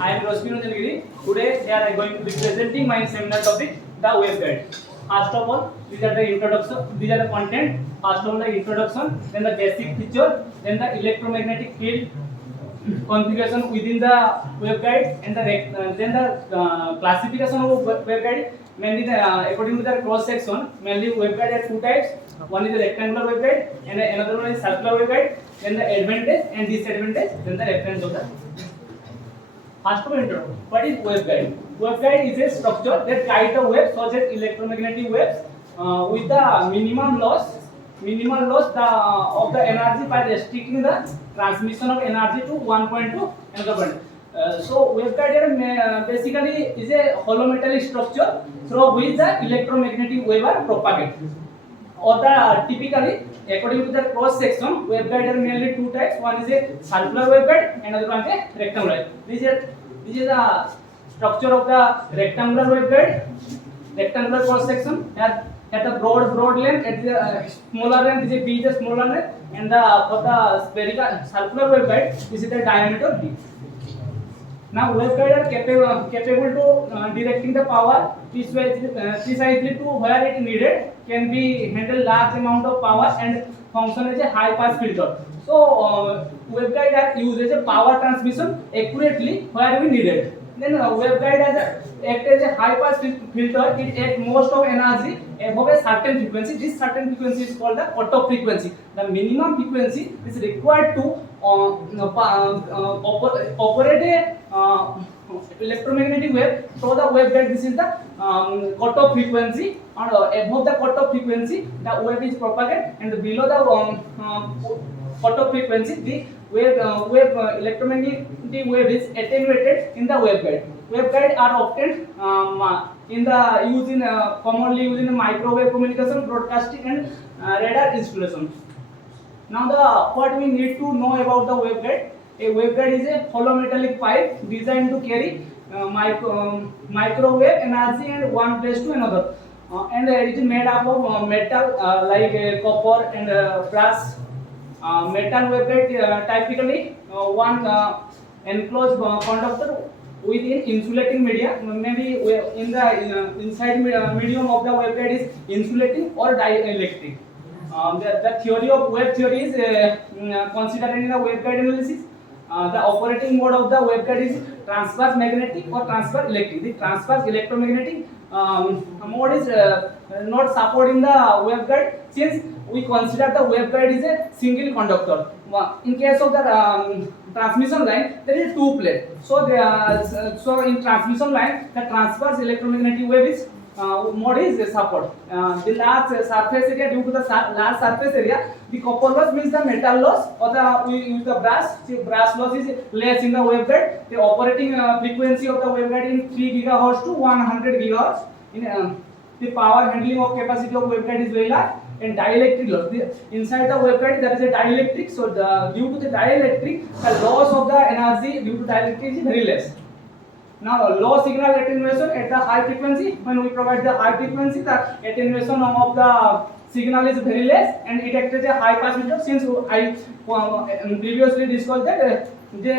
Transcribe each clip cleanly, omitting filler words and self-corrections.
I am Rashmi Giri. Today they are going to be presenting my seminar topic, the waveguide. First of all, these are the introduction. These are the content. First of all, the introduction, then the basic feature, then the electromagnetic field configuration within the waveguide, and then the classification of waveguide. Mainly, according to the cross section, mainly waveguide are two types. One is the rectangular waveguide, and another one is circular waveguide. Then the advantage and disadvantage, then the reference of the. First of all, what is waveguide? Waveguide is a structure that guides the waves such as electromagnetic waves with the minimal loss of the energy by restricting the transmission of energy to one point to another point. So waveguide basically is a hollow metallic structure through which the electromagnetic wave are propagated. Or the typically, according to the cross section, waveguide are mainly two types. One is a circular waveguide, another one is a rectangular. This is the structure of the rectangular waveguide. Rectangular cross section at the broad length, at the smaller length is a smaller length, and for the spherical circular waveguide, this is the diameter d. Now waveguide are capable to directing the power precisely to where it needed, can be handle large amount of power and function as a high pass filter. So waveguide are used as a power transmission accurately where we need it. Then waveguide act as a high pass filter. It acts most of energy above a certain frequency. This certain frequency is called the cutoff frequency. The minimum frequency is required to operate a electromagnetic wave. So the waveguide, this is the cutoff frequency, and above the cutoff frequency the wave is propagated, and below the cutoff frequency the electromagnetic wave is attenuated in the waveguide. Waveguide are often commonly used in microwave communication, broadcasting, and radar installation. Now what we need to know about the waveguide. A waveguide is a hollow metallic pipe designed to carry microwave energy and one place to another, and it is made up of metal like copper and brass. Metal waveguide typically one enclosed conductor within insulating media. Maybe in the inside medium of the waveguide is insulating or dielectric. The theory of wave theory is considered in the waveguide analysis. The operating mode of the waveguide is transverse magnetic or transverse electric. The transverse electromagnetic mode is not supporting the waveguide, since we consider the waveguide is a single conductor. In case of the transmission line, there is two plates. So in transmission line, the transverse electromagnetic wave is mode is support. The large surface area, due to the large surface area, the copper loss means the metal loss, or we use the brass. See, brass loss is less in the waveguide. The operating frequency of the waveguide is 3 GHz to 100 GHz. The power handling of capacity of waveguide is very large. And dielectric loss. Inside the waveguide there is a dielectric. So due to the dielectric, the loss of the energy due to dielectric is very less. Now low signal attenuation at the high frequency. When we provide the high frequency, the attenuation of the signal is very less, and it acts as a high pass filter. Since I previously discussed that the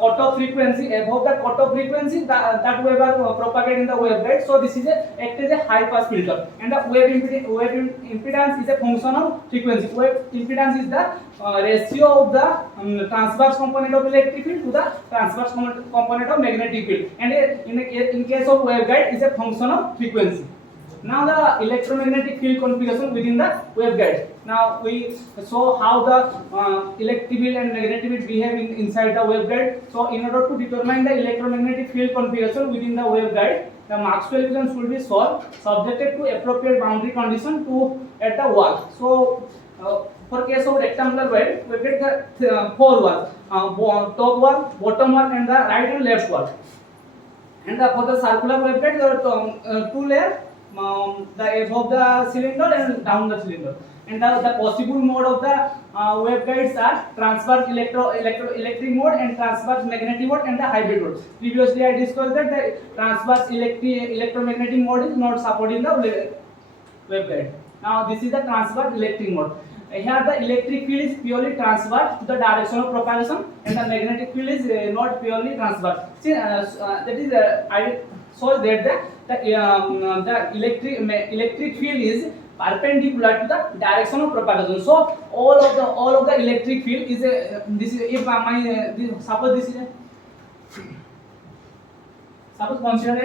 cutoff frequency, above the cutoff frequency that wave are propagated in the waveguide. So this is act as a high pass filter, and the wave impedance is a function of frequency. Wave impedance is the ratio of the transverse component of electric field to the transverse component of magnetic field, and in case of waveguide is a function of frequency. Now the electromagnetic field configuration within the waveguide. Now we saw how the electric field and magnetic field behave inside the waveguide. So in order to determine the electromagnetic field configuration within the waveguide, the Maxwell equation should be solved subjected to appropriate boundary condition at the wall. So for case of rectangular wave, we get the four walls: top wall, bottom wall, and the right and left wall. And for the circular waveguide, there are two layers. The above the cylinder and down the cylinder, and the possible mode of the waveguides are transverse electric mode and transverse magnetic mode and the hybrid mode. Previously I discussed that the transverse electromagnetic mode is not supported in the waveguide. Now this is the transverse electric mode. here the electric field is purely transverse to the direction of propagation, and the magnetic field is not purely transverse. See, that is I shows that the electric field is perpendicular to the direction of propagation. So all of the electric field is this is if my suppose this is suppose consider a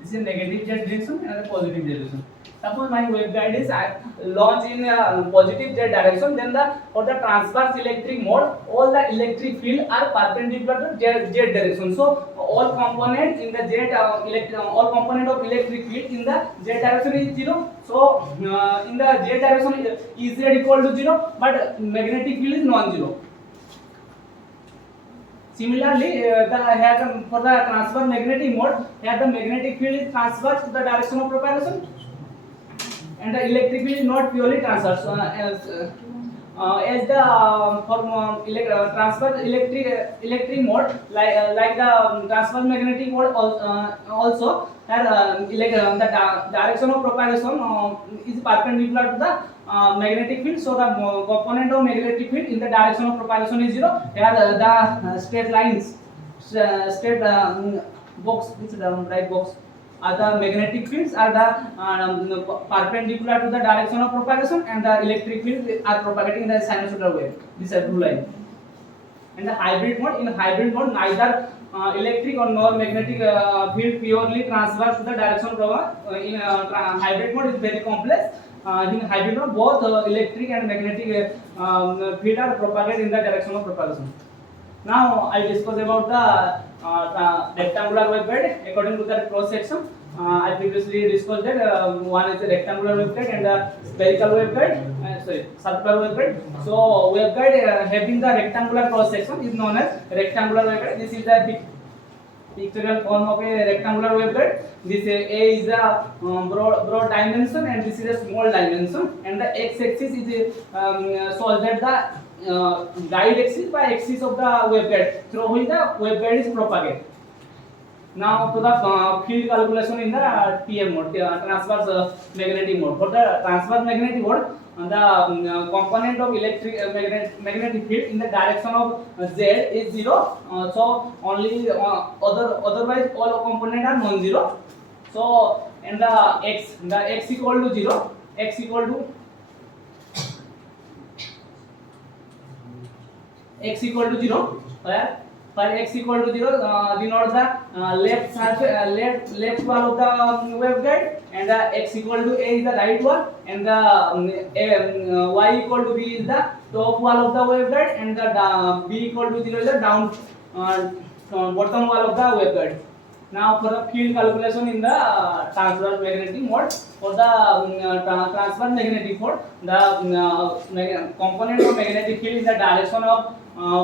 this is a negative z direction and a positive z direction. Suppose my waveguide is launched in a positive z direction, then for the transverse electric mode, all the electric field are perpendicular to z direction. So all component in the all component of electric field in the z direction is 0. So in the z direction is z equal to 0, but magnetic field is non-zero. Similarly, for the transverse magnetic mode, here the magnetic field is transverse to the direction of propagation, and the electric field is not purely transverse. As the transverse electric mode, like the transverse magnetic mode, also here the direction of propagation is perpendicular to the magnetic field. So the component of magnetic field in the direction of propagation is 0. Here the straight lines, straight box, this right box, are the magnetic fields are the perpendicular to the direction of propagation, and the electric fields are propagating in the sinusoidal wave. This is blue line. And the hybrid mode, in hybrid mode, neither electric or nor magnetic field purely transverse to the direction of propagation. In hybrid mode is very complex. In hybrid mode, both electric and magnetic field are propagated in the direction of propagation. Now I discuss about the rectangular waveguide according to the cross section. I previously discussed that one is a rectangular waveguide and a spherical waveguide, circular waveguide. So waveguide having the rectangular cross section is known as rectangular waveguide. This is the pictorial form of a rectangular waveguide. This A is a broad dimension and this is a small dimension, and the x-axis is shows that the guide axis by axis of the waveguide through which the waveguide is propagated. Now to the field calculation in the TM mode, transverse magnetic mode. For the transverse magnetic mode, the component of magnetic field in the direction of Z is 0. So only otherwise all components are non-zero. So and the x equal to 0, x equal to x equal to 0, where for x equal to 0 denote the left wall of the waveguide, and the x equal to a is the right wall, and the y equal to b is the top wall of the waveguide, and the b equal to 0 is the down bottom wall of the waveguide. Now for the field calculation in the transverse magnetic mode, for the transverse magnetic mode, the component of magnetic field in the direction of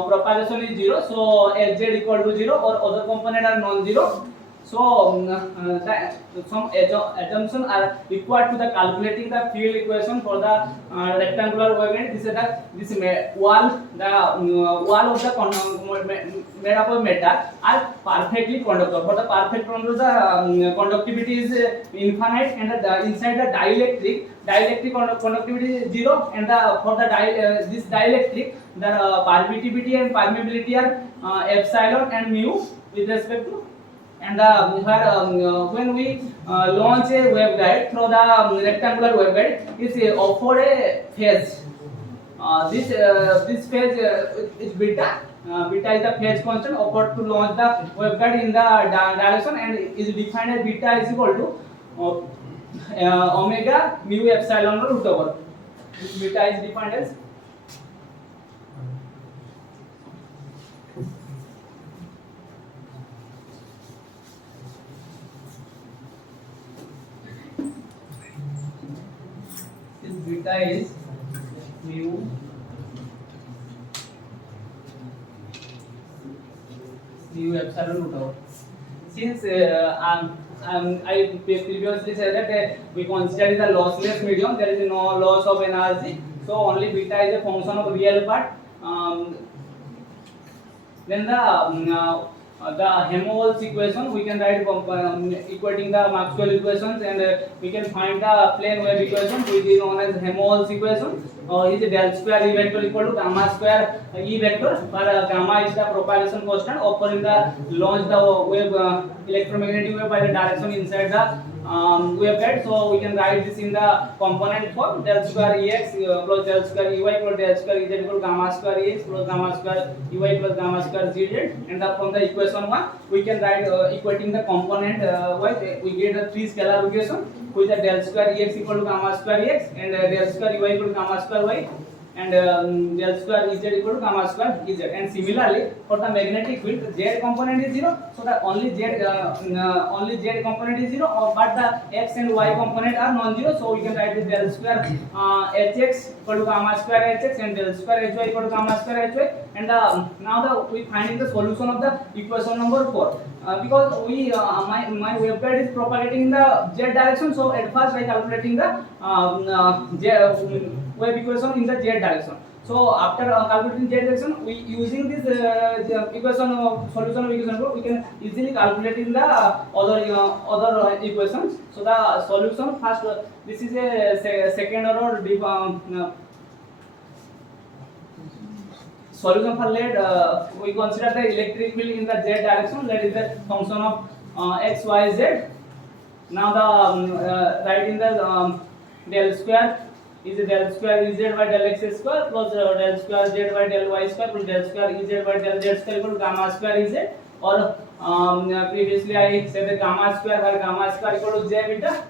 propagation is 0. So Lz equal to 0 or other component are non-zero. So some assumptions are required to the calculating the field equation for the rectangular waveguide. This is the wall of the made up of metal are perfectly conductor. For the perfect conductor, the conductivity is infinite, and inside the dielectric conductivity is 0, and for the this dielectric, the permittivity and permeability are epsilon and mu with respect to. And when we launch a waveguide through the rectangular waveguide, it's offered a phase. This phase is beta. Beta is the phase constant offered to launch the waveguide in the direction, and is defined as beta is equal to omega mu epsilon root over. This beta is defined as beta is mu epsilon root over. Since I previously said that we consider it a lossless medium. There is no loss of energy. So only beta is a function of real part. Then the Helmholtz equation we can write equating the Maxwell equations, and we can find the plane wave equation which is known as Helmholtz equation. Is del square E vector equal to gamma square E vector, where gamma is the propagation constant occurring the launch the wave electromagnetic wave by the direction inside the waveguide. So we can write this in the component form: del square Ex plus del square Ey plus del square Ez equal to gamma square Ex plus gamma square Ey plus gamma square Zz. And from the equation 1 we can write equating the component wise we get a three scalar equation which is del square Ex equal to gamma square Ex, and del square Ey equal to gamma square Y, and del square Ez equal to gamma square Ez. And similarly for the magnetic field, Z component is 0, so that only Z component is 0, but the X and Y component are non-zero. So we can write this del square Hx equal to gamma square Hx and del square Hy equal to gamma square Hy. And now we finding the solution of the equation number 4. Because we my waveguide is propagating in the Z direction, so at first I calculating the wave equation in the Z direction. So after calculating Z direction, we using this equation solution of equation 4, we can easily calculate in the other equations. So the solution first, this is a second order solution for lead. We consider the electric field in the Z direction, that is the function of x, y, z. Now the writing the del square is del square Ez by del x square plus del square z by del y square plus del square Ez by del z square equal to gamma square Ez. Or previously I said the gamma square by gamma square equal to j beta.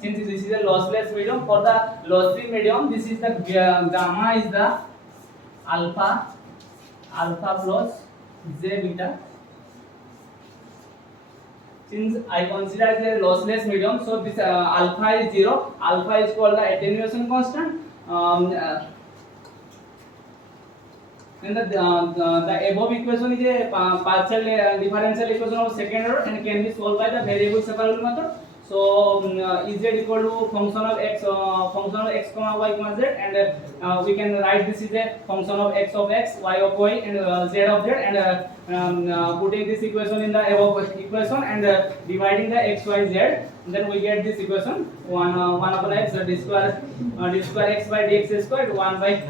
Since this is a lossless medium, for the lossy medium, this is the gamma is the alpha plus j beta. Since I consider it a lossless medium, so this alpha is 0. Alpha is called the attenuation constant. And the above equation is a partial differential equation of second order and can be solved by the variable separation method. So Ez equal to function of x comma y comma z, and we can write this is a function of x, y of y, and z of z, and putting this equation in the above equation and dividing the x, y, z, then we get this equation 1 upon x d square x by dx square 1 by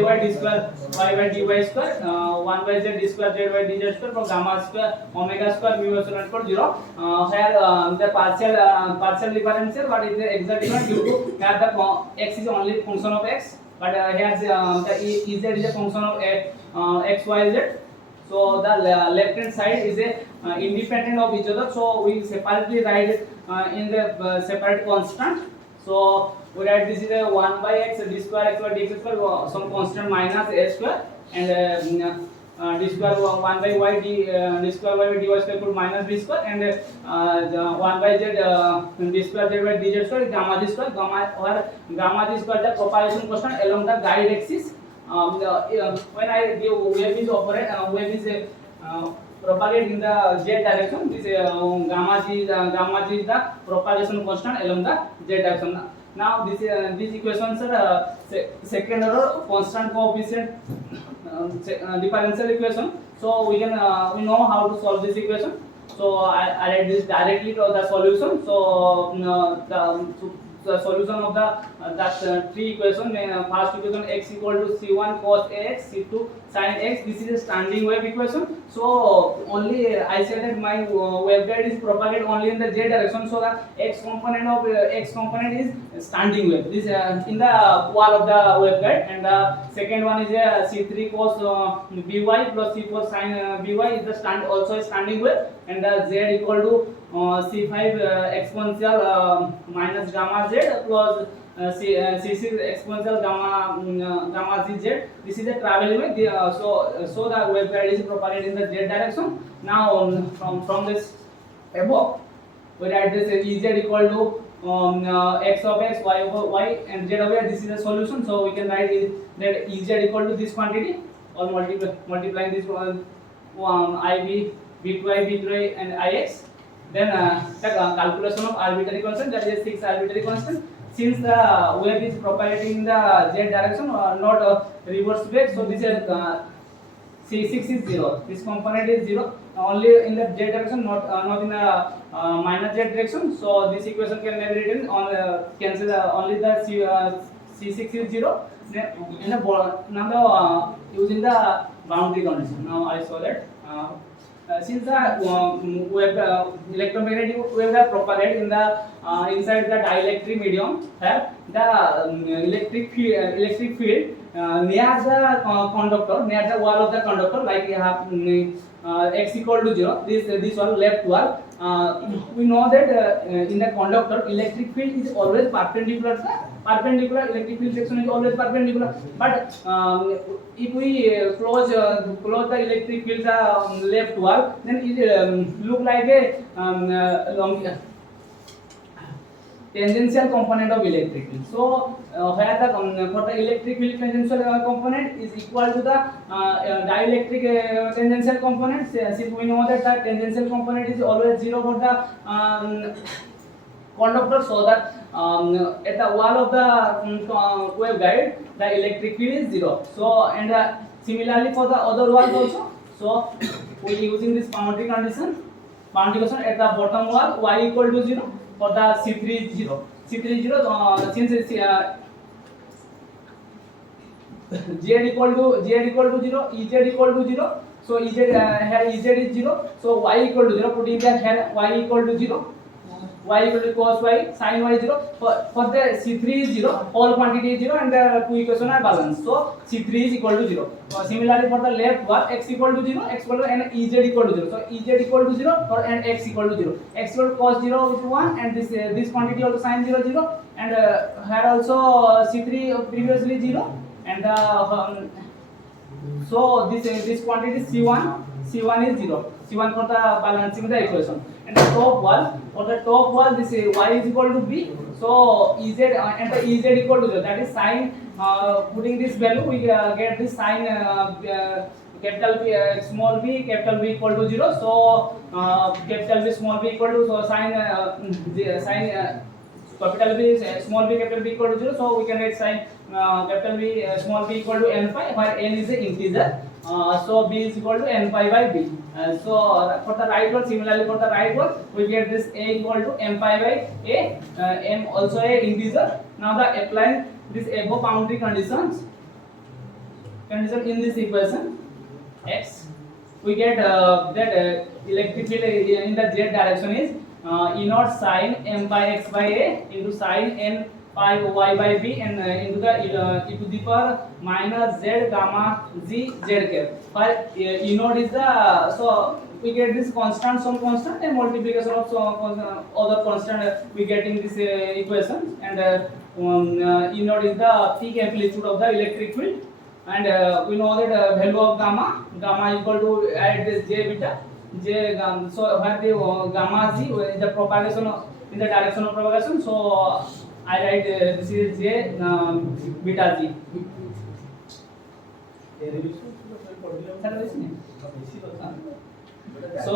y d square y by dy square 1 by z d square z by dz square from gamma square omega square mu epsilon equal to 0. Here the partial differential, what is the exact difference due to here the x is only function of x, but here the Ez is a function of x, y, z. So the left hand side is a independent of each other, so we separately write in the separate constant. So we write this is a 1 by x d square x by dx square some constant minus a square, and d square 1 by y d square y by dy square equal to minus b square, and 1 by z d square z by dz square gamma d square, gamma d square the propagation constant along the guide axis. When I give wave is propagate in the z direction, this gamma g is the propagation constant along the z direction. Now these equations are second order constant coefficient differential equation. So we know how to solve this equation. So I write this directly to the solution. So the solution of that three equation, first equation x equal to c1 cos ax, c2 sin x, this is a standing wave equation. So only I said that my waveguide is propagate only in the z direction, so the x component is standing wave, this in the wall of the waveguide. And the second one is a c3 cos by plus c4 sin by is the also a standing wave, and the z equal to c5 exponential minus gamma z plus c6 exponential gamma z. This is a traveling wave. So the waveguide is propagated in the z direction. Now from this above, we write this Ez equal to x of x, y of y, and z of y. This is a solution. So we can write that Ez equal to this quantity, or multiplying this Ib V2I and Ix. Then the calculation of arbitrary constant, that is 6 arbitrary constant. Since the wave is propagating in the z direction, not reverse wave, so this is C6 is 0. This component is 0 only in the z direction, not in the minus z direction. So this equation can be written on cancel only the C6 is 0. Then in the now using the boundary condition. Now I saw that. Since the wave, electromagnetic wave are propagated in the inside the dielectric medium, the electric field near the conductor, near the wall of the conductor, like you have x equal to 0. This one left wall. We know that in the conductor, electric field is always perpendicular. Electric field section is always perpendicular. But if we close the electric field left wall, then it look like a tangential component of electric field. So where the for the electric field tangential component is equal to the dielectric tangential component. Since we know that the tangential component is always 0 for the conductor, so that at the wall of the waveguide the electric field is 0. So and similarly for the other walls also. So we using this boundary condition at the bottom wall y equal to 0. For the C3 is 0. C3 is 0 since it's Z equal to 0, Ez equal to 0. So Ez here Ez is 0. So y equal to 0. Putting that here y equal to 0. Y equal to cos y sin y 0. For the C3 is 0. All quantity is 0 and the two equations are balanced. So C3 is equal to 0. Similarly for the left wall x equal to 0, x equal to and Ez equal to 0. So Ez equal to 0 or and x equal to 0. X equal to cos 0 is 1 and this quantity also sin 0 0 and here also C3 previously 0 and so this quantity C1 is 0. C1 for the balancing the equation. And the top wall, for the top wall this y is equal to b. So Ez and the Ez equal to 0. That is sin. Putting this value, we get this sin capital B, small b, capital B equal to 0. So capital B, small b equal to sin capital B, small b, capital B equal to 0. So we can write sin capital B, small b equal to n pi, where n is an integer. So b is equal to n pi by b. So for the right wall, similarly for the right wall, we get this a equal to m pi by a, m also a integer. Now the applying this above boundary condition in this equation x, we get that electric field in the z direction is E naught sin m by x by a into sin n pi y by b and into the e to the power minus z gamma z cap. For E naught is the, so we get this constant, some constant and multiplication of other constant we get in this equation, and E naught is the peak amplitude of the electric field, and we know that value of gamma equal to add this j beta so where the gamma z in the propagation in the direction of propagation, so I write this is j beta z. So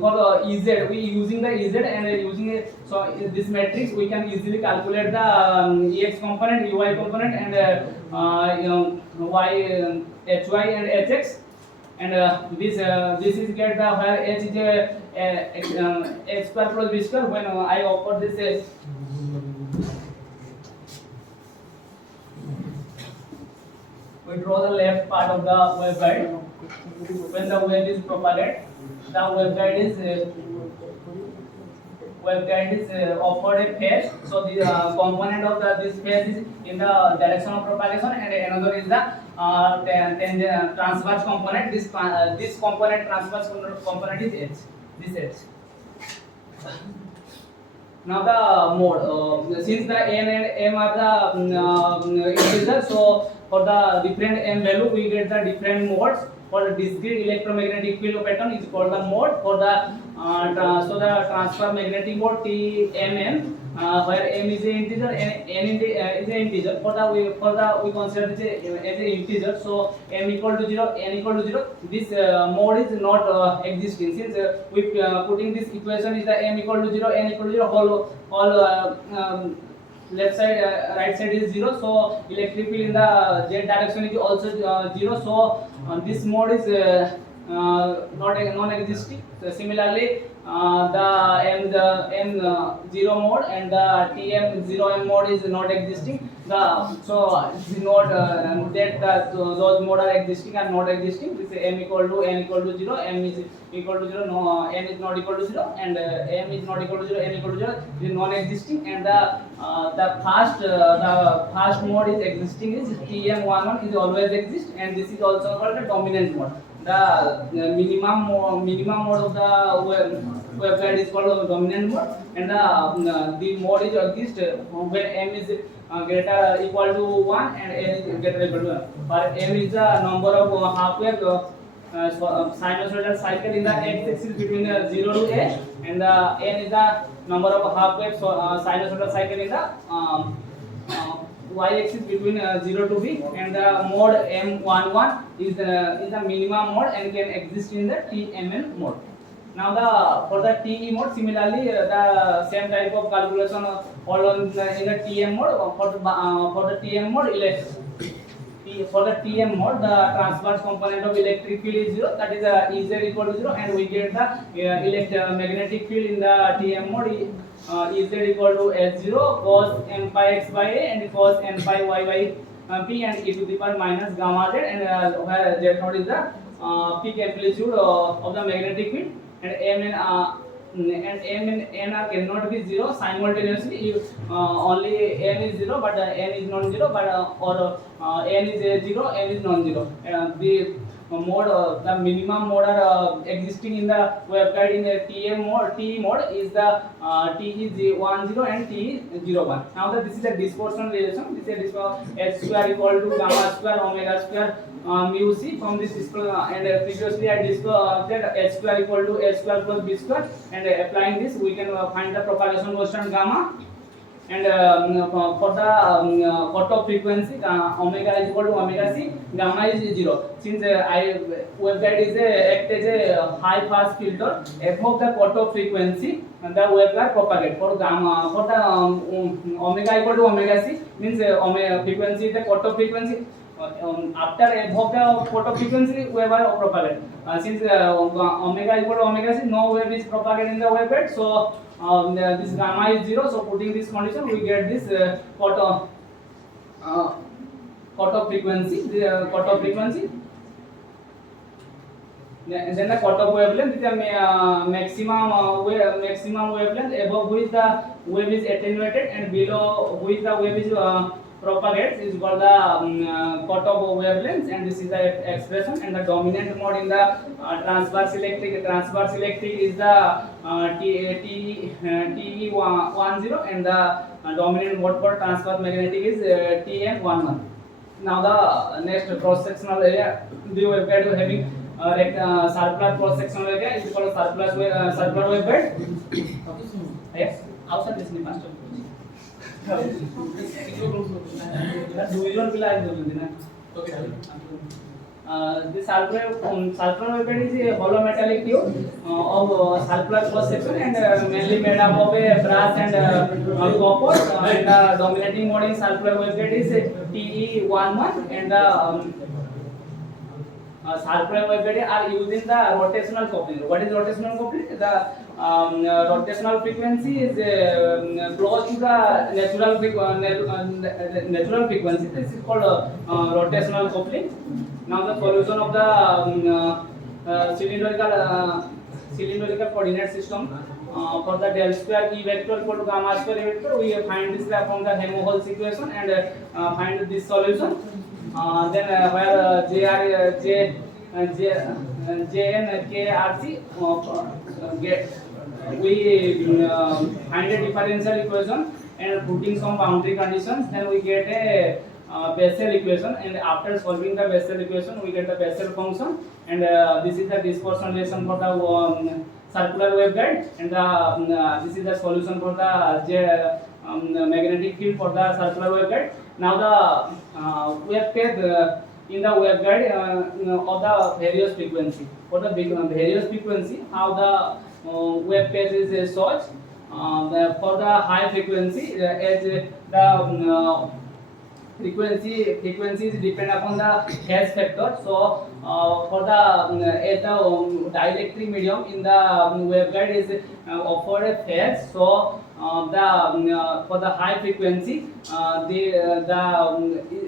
for the Ez, we using the Ez and using a, so this matrix we can easily calculate the Ex component, Ey component, and y, Hy and Hx, and this is get the where H is a x square plus b square. When I offer this we draw the left part of the waveguide. When the wave is propagated, the waveguide is offered a phase. So the component of this phase is in the direction of propagation, and another is the transverse component. This component, transverse component is H. This H. Now the mode, since the n and m are the integers, so for the different m value we get the different modes. For the discrete electromagnetic field pattern is called the mode. For the so the transfer magnetic mode TMM, where m is a integer and n is a integer. For the we consider this as a integer. So m equal to 0, n equal to 0. This mode is not existing, since we putting this equation is the m equal to 0, n equal to 0, all left side right side is 0, so electric field in the z direction is also 0, so this mode is not non-existing. So similarly the m 0 mode and the tm 0m mode is not existing. So it is not that those mode are existing and not existing. This is m equal to n equal to 0, m is equal to 0, no, n is not equal to 0, and m is not equal to 0, n equal to 0 is non-existing. And the first mode is existing is tm11 is always exist, and this is also called the dominant mode. The minimum mode of the waveguide is called dominant mode, and the mode is exist when m is greater equal to 1 and n is greater equal to 1. For m is the number of half wave sinusoidal cycle in the x-axis between 0 to a, and the n is the number of half wave sinusoidal cycle in the y-axis between 0 to b, and the mode m11 is the minimum mode and can exist in the tmn mode. Now for the TE mode, similarly the same type of calculation follow in the TM mode. For the TM mode, the transverse component of electric field is 0, that is Ez equal to 0, and we get the magnetic field in the TM mode Ez equal to S0 cos m pi x by a and cos n pi y by p and e to the power minus gamma z, and where z naught is the peak amplitude of the magnetic field, and m and n are cannot be 0 simultaneously. Only n is 0 but n is non-zero, but or n is 0, n is non-zero. The mode, the minimum mode are existing in the waveguide in the TE mode is the T is 10 and T is 01. Now this is a dispersion relation. This is h square equal to gamma square omega square mu c. From this and previously I discussed that h square equal to h square plus b square, and applying this we can find the propagation constant gamma. And for the cutoff frequency, omega is equal to omega c, gamma is 0. Since waveguide is act as a high pass filter, above the cutoff frequency the waveguide propagate. For gamma, for the omega equal to omega c means omega frequency is the cutoff frequency. After above the cutoff frequency, wave are propagate. Since omega equal to omega c, no wave is propagated in the waveguide, so this gamma is 0. So putting this condition, we get this cutoff frequency. The cutoff frequency. Then the cutoff wavelength is the maximum wavelength above which the wave is attenuated, and below which the wave is propagates is called the cutoff wavelength, and this is the expression. And the dominant mode in the transverse electric is the TE10, and the dominant mode for transverse magnetic is TM11. Now the next cross sectional area, the waveguide having circular cross sectional area is called circular waveguide. Yes, outside this master. The circular waveguide is a hollow metallic tube of circular cross section, and mainly made up of a brass and copper. And the dominating mode in circular waveguide is TE11, and the circular waveguide are using the rotational coupling. What is rotational coupling? The rotational frequency is close to the natural frequency. This is called rotational coupling. Now the solution of the cylindrical coordinate system for the del square E vector equal to gamma square E vector, we find this from the Helmholtz equation and find this solution. Then where J and K R C we find a differential equation and putting some boundary conditions, then we get a Bessel equation, and after solving the Bessel equation we get the Bessel function, and this is the dispersion relation for the circular waveguide, and this is the solution for the magnetic field for the circular waveguide. Now the wave path in the waveguide of the various frequency. For the various frequency, how the wave path is such. For the high frequency, as the frequencies depend upon the phase factor. So for the at the dielectric medium in the waveguide is offered a phase. So the for the high frequency,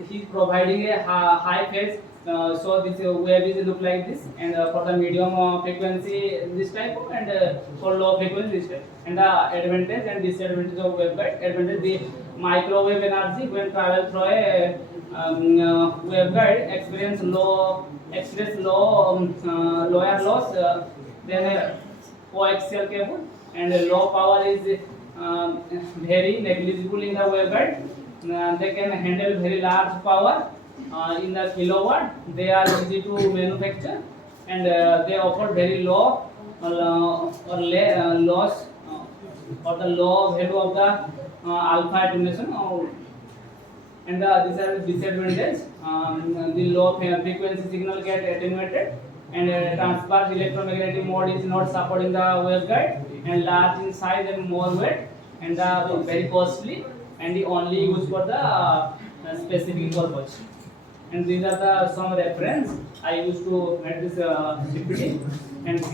he's providing a high phase. So this wave is look like this, and for the medium frequency this type, and for low frequency this type. And the advantage and disadvantage of waveguide: advantage, the microwave energy when travel through a waveguide experience lower loss than a coaxial cable, and low power is very negligible in the waveguide. They can handle very large power in the kilowatt. They are easy to manufacture, and they offer very low loss or the low value of the alpha attenuation. And these are the disadvantages. The low frequency signal get attenuated, and transverse electromagnetic mode is not supported in the waveguide, and large in size and more weight, and very costly, and the only used for the specific purpose. And these are the some reference I used to make this PPT. And